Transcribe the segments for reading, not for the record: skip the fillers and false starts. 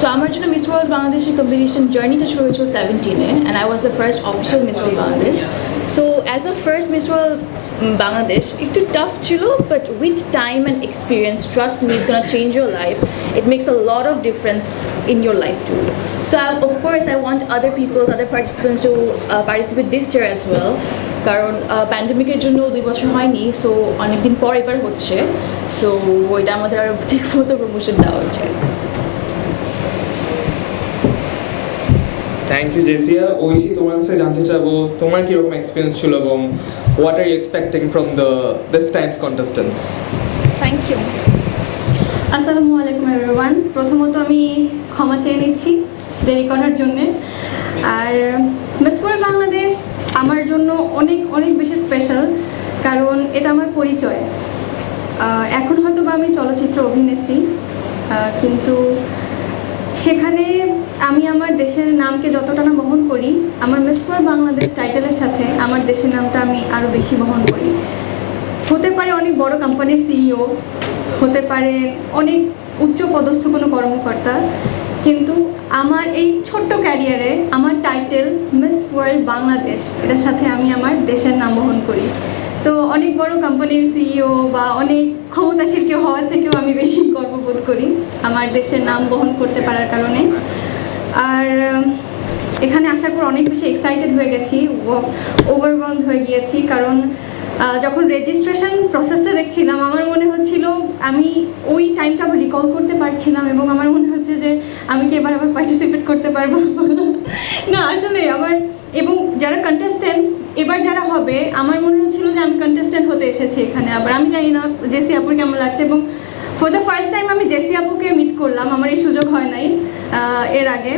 So আমার জন্য miss world বাংলাদেশের কম্পিটিশন জার্নিটা শুরু হয়েছিল 17-এ and I was the first official miss world Bangladesh. So as a first miss world Bangladesh একটু টাফ ছিল, but with time and experience, trust me, it's gonna change your life. It makes a lot of difference in your life too. So of course I want other participants to participate this year as well. কারণ প্যান্ডেমিকের জন্য 2 বছর হয়নি, so অনেকদিন পর এবার হচ্ছে, so ওইটা আমাদের আরও ঠিক মতো প্রমোশন দেওয়া হচ্ছে। Thank you জেসিয়া। ঐশী, তোমার কাছে জানতে চাবো তোমার কীরকম এক্সপিরিয়েন্স ছিল এবং what are you expecting from this times contestants? Thank you. আসসালামু আলাইকুম এভরিওয়ান। প্রথমত আমি ক্ষমা চেয়ে নিচ্ছি দেরি করার জন্যে। আর মিস ওয়ার্ল্ড বাংলাদেশ আমার জন্য অনেক অনেক বেশি স্পেশাল, কারণ এটা আমার পরিচয়। এখন হয়তো বা আমি চলচ্চিত্র অভিনেত্রী, কিন্তু সেখানে আমি আমার দেশের নামকে যতটা না বহন করি, আমার মিস ওয়ার্ল্ড বাংলাদেশ টাইটেলের সাথে আমার দেশের নামটা আমি আরও বেশি বহন করি। হতে পারে অনেক বড় কোম্পানির সিইও, হতে পারে অনেক উচ্চ পদস্থ কোনো কর্মকর্তা, কিন্তু আমার এই ছোট্ট ক্যারিয়ারে আমার টাইটেল মিস ওয়ার্ল্ড বাংলাদেশ, এটার সাথে আমি আমার দেশের নাম বহন করি। তো অনেক বড় কোম্পানির সিইও বা অনেক ক্ষমতাশীল কেউ হওয়ার থেকেও আমি বেশি গর্ববোধ করি আমার দেশের নাম বহন করতে পারার কারণে। আর এখানে আসার পর অনেক বেশি এক্সাইটেড হয়ে গেছি, ওভারওয়েলমড হয়ে গিয়েছি, কারণ যখন রেজিস্ট্রেশন প্রসেসটা দেখছিলাম আমার মনে হচ্ছিল আমি ওই টাইমটা আবার রিকল করতে পারছিলাম, এবং আমার মনে হচ্ছে যে আমি কি এবার আবার পার্টিসিপেট করতে পারবো না। আসলে আমার এবং যারা কন্টেস্ট্যান্ট এবার যারা হবে, আমার মনে হচ্ছিল যে আমি কন্টেস্ট্যান্ট হতে এসেছি এখানে। আবার আমি জানি না জেসি আপুর কেমন লাগছে, এবং ফর দ্য ফার্স্ট টাইম আমি জেসি আপুকে মিট করলাম, আমার এই সুযোগ হয় নাই এর আগে।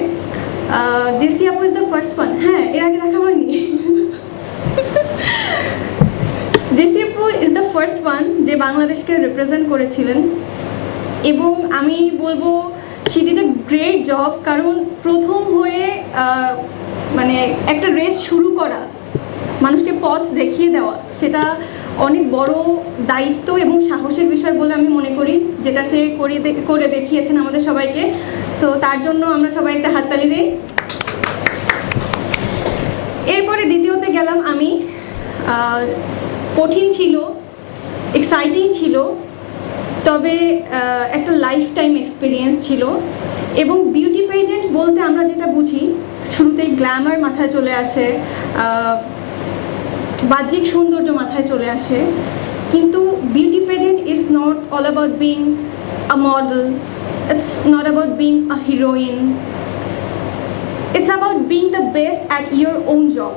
জেসি আপু ইজ দ্য ফার্স্ট ওয়ান, হ্যাঁ এর আগে দেখা হয়নি। জেসি আপু ইজ দ্য ফার্স্ট ওয়ান যে বাংলাদেশকে রিপ্রেজেন্ট করেছিলেন, এবং আমি বলবো she did a great job. কারণ প্রথম হয়ে মানে একটা রেস শুরু করা, মানুষকে পথ দেখিয়ে দেওয়া, সেটা অনেক বড় দায়িত্ব এবং সাহসের বিষয় বলে আমি মনে করি, যেটা সে করে দেখিয়েছেন আমাদের সবাইকে। সো তার জন্য আমরা সবাই একটা হাততালি দিই। এরপরে দ্বিতীয়তে গেলাম আমি। কঠিন ছিল, এক্সাইটিং ছিল, তবে একটা লাইফ টাইম এক্সপিরিয়েন্স ছিল। এবং বিউটি পেজেন্ট বলতে আমরা যেটা বুঝি, শুরুতেই গ্ল্যামার মাথায় চলে আসে, বাহ্যিক সৌন্দর্য মাথায় চলে আসে, কিন্তু beauty pageant is not all about being a model, it's not about being a heroine, it's about being the best at your own job.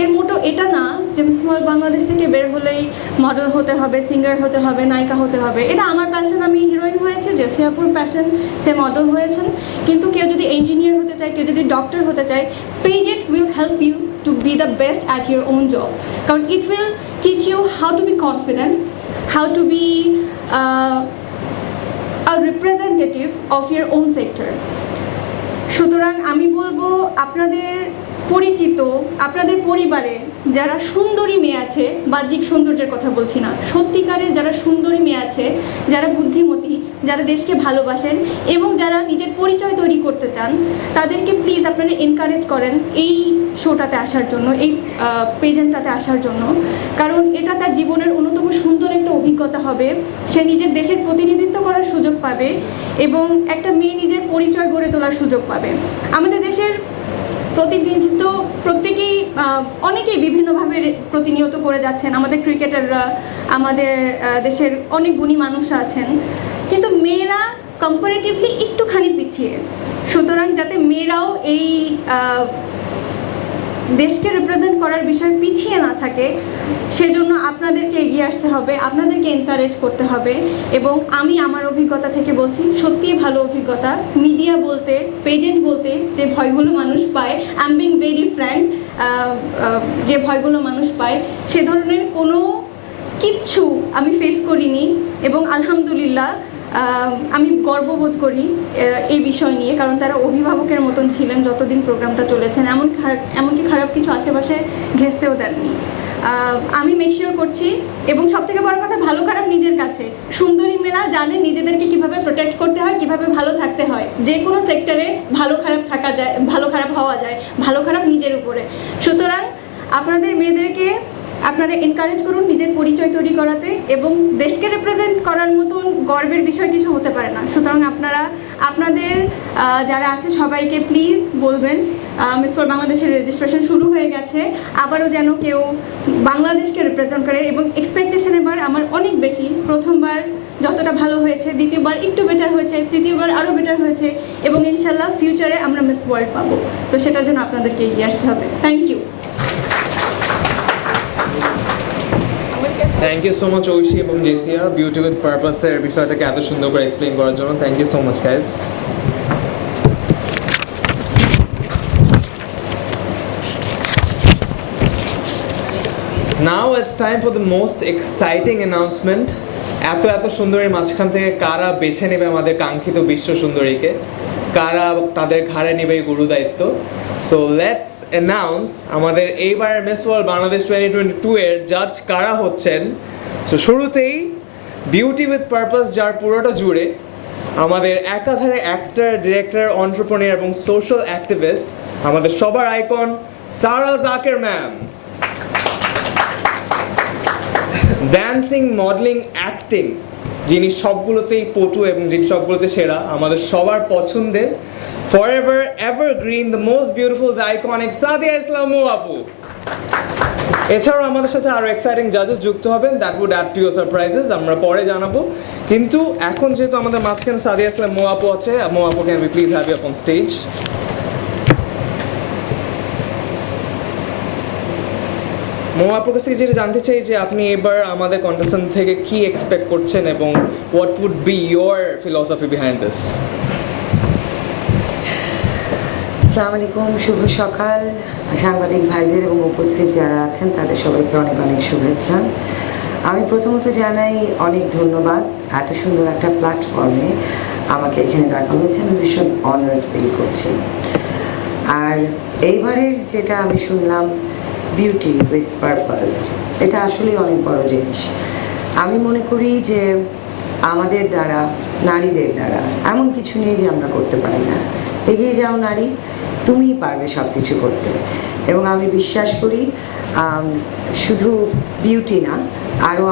এর মোটো এটা না যে মিস ওয়ার্ল্ড বাংলাদেশ থেকে বের হলেই মডেল হতে হবে, সিঙ্গার হতে হবে, নায়িকা হতে হবে। এটা আমার প্যাশন, আমি হিরোইন হয়েছে, জেসি আপুর প্যাশন, সে মডেল হয়েছেন। কিন্তু কেউ যদি ইঞ্জিনিয়ার হতে চায়, কেউ যদি ডক্টর হতে চায়, pageant will help you to be the best at your own job. Because it will teach you how to be confident, how to be a representative of your own sector. সুতরাং আমি বলবো আপনাদের পরিচিত, আপনাদের পরিবারে যারা সুন্দরী মেয়ে আছে, বাহ্যিক সৌন্দর্যের কথা বলছি না, সত্যিকারের যারা সুন্দরী মেয়ে আছে, যারা বুদ্ধিমতী, যারা দেশকে ভালোবাসেন এবং যারা নিজের পরিচয় তৈরি করতে চান, তাদেরকে প্লিজ আপনারা এনকারেজ করেন এই শোটাতে আসার জন্য, এই পেজেন্টটাতে আসার জন্য। কারণ এটা তার জীবনের অন্যতম সুন্দর একটা অভিজ্ঞতা হবে। সে নিজের দেশের প্রতিনিধিত্ব করার সুযোগ পাবে এবং একটা মেয়ে নিজের পরিচয় গড়ে তোলার সুযোগ পাবে। আমাদের দেশের প্রতিনিধিত্ব প্রত্যেকেই অনেকেই বিভিন্নভাবে প্রতিনিয়ত করে যাচ্ছেন, আমাদের ক্রিকেটাররা, আমাদের দেশের অনেক গুণী মানুষরা আছেন, কিন্তু মেয়েরা কম্পারেটিভলি একটুখানি পিছিয়ে। সুতরাং যাতে মেয়েরাও এই দেশকে রিপ্রেজেন্ট করার বিষয়ে পিছিয়ে না থাকে, সেজন্য আপনাদেরকে এগিয়ে আসতে হবে, আপনাদেরকে এনকারেজ করতে হবে। এবং আমি আমার অভিজ্ঞতা থেকে বলছি, সত্যিই ভালো অভিজ্ঞতা। মিডিয়া বলতে, পেজেন্ট বলতে যে ভয়গুলো মানুষ পায়, I am being very frank, যে ভয়গুলো মানুষ পায়, সে ধরনের কোনো কিচ্ছু আমি ফেস করিনি। এবং আলহামদুলিল্লাহ আমি গর্ববোধ করি এই বিষয় নিয়ে, কারণ তারা অভিভাবকের মতন ছিলেন যতদিন প্রোগ্রামটা চলেছেন, এমনকি খারাপ কিছু আশেপাশে ঘেঁষতেও দেননি। আমি মেক শিওর করছি, এবং সবথেকে বড় কথা ভালো খারাপ নিজের কাছে। সুন্দরী মেয়েরা জানে নিজেদেরকে কিভাবে প্রোটেক্ট করতে হয়, কিভাবে ভালো থাকতে হয়। যে কোনো সেক্টরে ভালো খারাপ থাকা যায়, ভালো খারাপ হওয়া যায়, ভালো খারাপ নিজের উপরে। সুতরাং আপনাদের মেয়েদেরকে আপনারা এনকারেজ করুন নিজের পরিচয় তৈরি করাতে, এবং দেশকে রিপ্রেজেন্ট করার মতন গর্বের বিষয় কিছু হতে পারে না। সুতরাং আপনারা আপনাদের যারা আছে সবাইকে প্লিজ বলবেন মিস ওয়ার্ল্ড বাংলাদেশের রেজিস্ট্রেশন শুরু হয়ে গেছে, আবারও যেন কেউ বাংলাদেশকে রিপ্রেজেন্ট করে। এবং এক্সপেকটেশন এবার আমার অনেক বেশি। প্রথমবার যতটা ভালো হয়েছে, দ্বিতীয়বার একটু বেটার হয়েছে, তৃতীয়বার আরও বেটার হয়েছে, এবং ইনশাল্লাহ ফিউচারে আমরা মিস ওয়ার্ল্ড পাবো। তো সেটার জন্য আপনাদেরকে এগিয়ে আসতে হবে। Thank you. Thank you so much Aishi এবং জেসিয়া বিউটি উইথ পারপাসের বিষয়টাকে এত সুন্দর করে এক্সপ্লেন করার জন্য। Thank you so much guys. Now it's time for the most exciting announcement. এত সুন্দরীর মাঝখান থেকে কারা বেছে নেবে আমাদের কাঙ্ক্ষিত বিশ্ব সুন্দরীকে, কারা তাদের ঘাড়ে নেবে এই গুরু দায়িত্ব। সো লেটস অ্যানাউন্স আমাদের এইবার মিস ওয়ার্ল্ড বাংলাদেশ 2022 এর জাজ কারা হচ্ছেন। সো শুরুতেই বিউটি উইথ পারপাস, যার পুরোটা জুড়ে আমাদের একাধারে অ্যাক্টর, ডিরেক্টর, অন্টারপ্রেনিউর এবং সোশ্যাল অ্যাক্টিভিস্ট, আমাদের সবার icon Sara Zaker ma'am. Dancing, modelling, acting, যিনি সবগুলোতেই পটু এবং যিনি সবগুলোতে সেরা, আমাদের সবার পছন্দের forever evergreen, the most beautiful, the iconic Sadia Islam Mou আপু। এছাড়াও আমাদের সাথে আরও এক্সাইটিং জাজেস যুক্ত হবেন, that would add to your surprises, আমরা পরে জানাবো। কিন্তু এখন যেহেতু আমাদের মাঝখানে সাদিয়া ইসলাম মৌ আপু আছে, মৌ আপু can be please have you up on stage. Mou আপুর কাছে যেটা জানতে চাই যে আপনি এবার আমাদের কন্টেস্টেন্ট থেকে কি এক্সপেক্ট করছেন এবং what would be your philosophy behind this. আসসালামু আলাইকুম, শুভ সকাল সাংবাদিক ভাইদের এবং উপস্থিত যারা আছেন তাদের সবাইকে অনেক অনেক শুভেচ্ছা। আমি প্রথমত জানাই অনেক ধন্যবাদ, এত সুন্দর একটা প্ল্যাটফর্মে আমাকে এখানে ডাকা হয়েছে, আমি ভীষণ অনার্ড ফিল করছি। আর এইবারের যেটা আমি শুনলাম বিউটি উইথ পারপাস, এটা আসলেই অনেক বড় জিনিস। আমি মনে করি যে আমাদের দ্বারা, নারীদের দ্বারা এমন কিছু নেই যে আমরা করতে পারি না। এগিয়ে যাও নারী, তুমিই পারবে সব কিছু করতে। এবং আমি বিশ্বাস করি শুধু বিউটি না,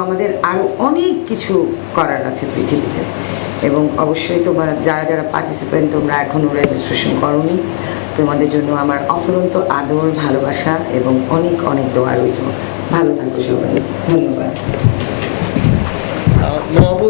আমাদের আরও অনেক কিছু করার আছে পৃথিবীতে। এবং অবশ্যই তোমার যারা যারা পার্টিসিপেন্ট তোমরা এখনও রেজিস্ট্রেশন করোনি, তোমাদের জন্য আমার অফুরন্ত আদর, ভালোবাসা এবং অনেক অনেক দোয়া রইল। ভালো থাকো সবাই, ধন্যবাদ। মৌ আপু